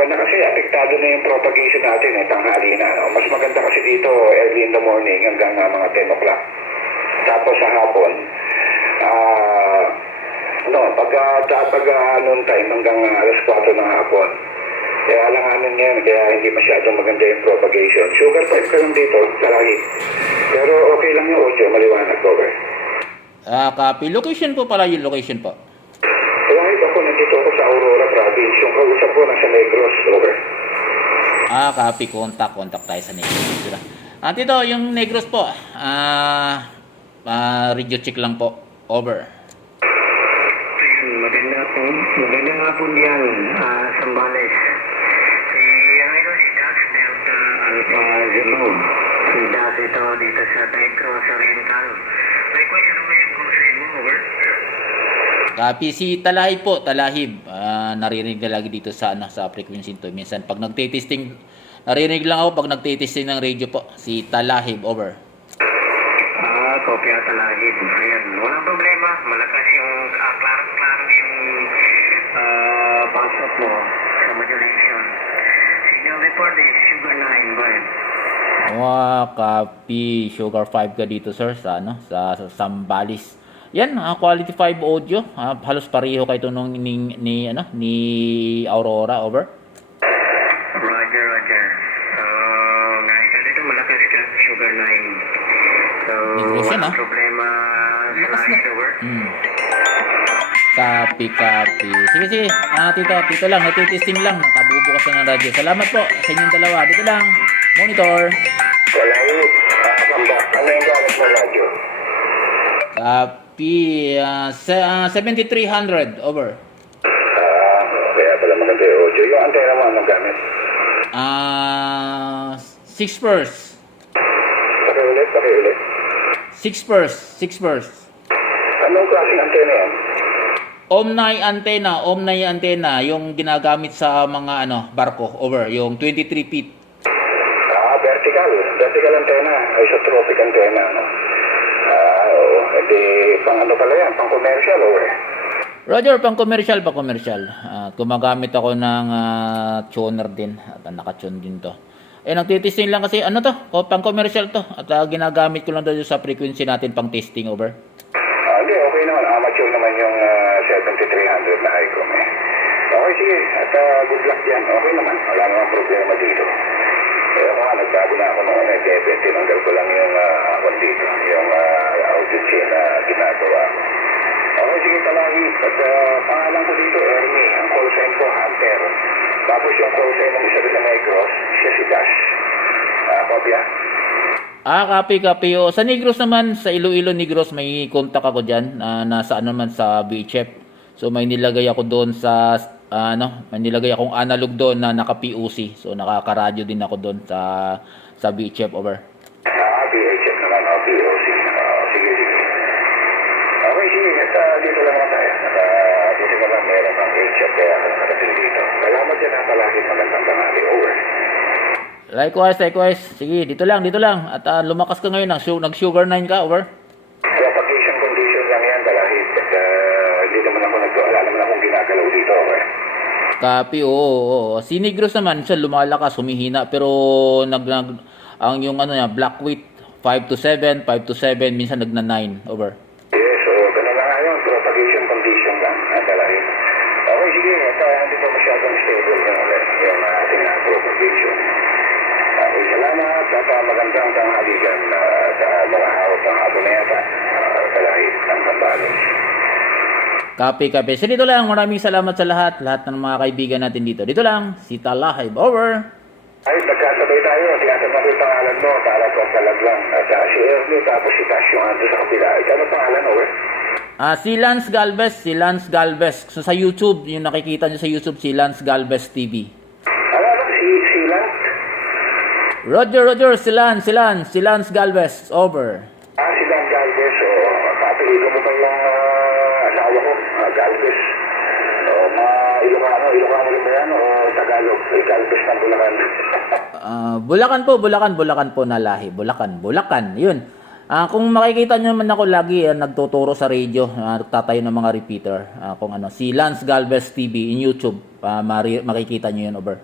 hapon na kasi apektado na yung propagation natin tanghali na. No? Mas maganda kasi dito early in the morning hanggang mga 10 o'clock. Tapos sa hapon, pag noon time hanggang alas 4 ng hapon. Kaya alanganin yan, kaya hindi masyadong maganda yung propagation. Sugar 5 ka lang dito, lagi. Pero okay lang yung audio, maliwanag ko. Copy. Location po pala yung location po. Kahit ako, nandito ako sa Aurora Province. Yung kausap ko nasa Negros, over. Copy. Contact tayo sa Negros. Tito, yung Negros po, radio check lang po. Over. Magandang hapon yan, Sambales. Si Dax Delta Alpha Zulu. Si Dax ito dito sa Negros Oriental. May question naman yung close mo, over? Copy. Si Talahib po, naririnig na lagi dito sa frequency to. Minsan pag nagte-testing, naririnig lang ako pag nagte-testing ng radio po. Si Talahib, over. Kopya Talahib. Ayan, walang problema. Malakas yung, klaro yung pasok mo sa modulation. Signal report is Sugar 9, Brian. Copy. Sugar 5 ka dito, sir, sa Sambales. Yan, quality 5 audio. Halos pareho kayo ito nung ni Aurora, over. Roger. So, ngayon ka dito, malakas ka, Sugar 9. So, walang problema sa over. Copy. Sige. Tito lang, natitesting lang. Nakabubukas na ng radyo. Salamat po sa inyong dalawa. Dito lang, monitor. Wala yun. Ano yung gamit ng radyo? Copy. 7300, over. Kaya pala maganda yung audio. Yung antena mo, anong gamit? 6 pers. Pakiulit. 6 pers. Anong klaseng antena yan? Omni antenna, yung ginagamit sa mga barko, over, yung 23 feet. Vertical antenna, isotropic antenna, no? Oo. Pang pala yan, pang commercial, over. Roger, pang commercial. Gumagamit ako ng tuner din, at naka-tune din to. Nagtitesting lang kasi, pang commercial to, at ginagamit ko lang doon sa frequency natin pang testing, over. Hindi, okay naman. Amateur naman yung 7300 na ICOM eh. Okay, sige. At good luck yan. Okay naman. Wala naman problema dito. Kaya ako nagbago na ako noon eh. Kaya tinanggal ko lang yung dito. Yung audio chain na ginagawa ko. Okay, sige talahi. At pangalan ko dito, Ernie. Ang call sign ko, Hunter. Tapos yung call sign ng isa rin na Negros, siya si Dash. Kopya? Copy. Sa Negros naman, sa Iloilo Negros, may contact ako dyan. Nasa sa VHF. So may nilagay ako doon may nilagay akong analog doon na naka-POC. So nakaka-radio din ako doon sa VHF, over. VHF naman, POC. Sige. Okay, sige. At dito lang naman tayo. Dito naman meron kang VHF kaya ako nakating dito. Salamat yan ang palagi magandang tanghali, over. Likewise. Sige, dito lang. At lumakas ka ngayon, nag-sugar 9 ka, over. Propagation condition lang yan, talahit. Hindi naman ako wala naman akong ginagalaw dito, over. Copy, oo. Si Negros naman, siya lumalakas, humihina, pero ang yung black width, 5 to 7, minsan nagna 9, over. Yes, so ganun lang ngayon, propagation condition lang, talahit. Okay, sige, at hindi pa masyadong stable yung ating propagation. Okay, salamat at magandang tanghali dyan sa mga hawak ng hapon na yata, talahit ng Sambales. Copy. So dito lang, maraming salamat sa lahat ng mga kaibigan natin dito. Dito lang, si Talahib, over. Ay, nagkasabay tayo. Tinatanong ko yung pangalan mo. Para ko talag lang. At si Ernie, tapos si Tash yung ando sa kapila. Ikaw ang pangalan, over? Si Lance Galvez. So sa YouTube, yung nakikita nyo sa YouTube, si Lance Galvez TV. Ano, si Lance? Roger, si Lance Galvez, over. Si Lance Galvez. So, papiligo mo ba yung asawa ko, Galvez? So, Ilocano rin ba yan? O Tagalog? Galvez ng Bulacan. Bulacan po na lahi. Bulacan. Yun. Kung makikita nyo naman ako lagi, nagtuturo sa radio, nagtatayo ng mga repeater. Si Lance Galvez TV in YouTube, makikita nyo yun, over.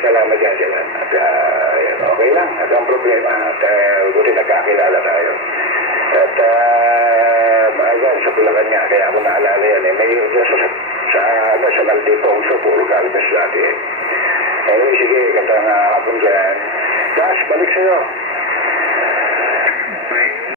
salamat dyan sila. At yan, okay lang. At ang problema, at buti nagkakilala tayo. At ayan, sa Bulacan niya, kaya ako naalala yan eh. May sa Maldipongso, puro Galvez dati eh. Anyway, sige, katang hapon dyan. Dash, balik sa'yo.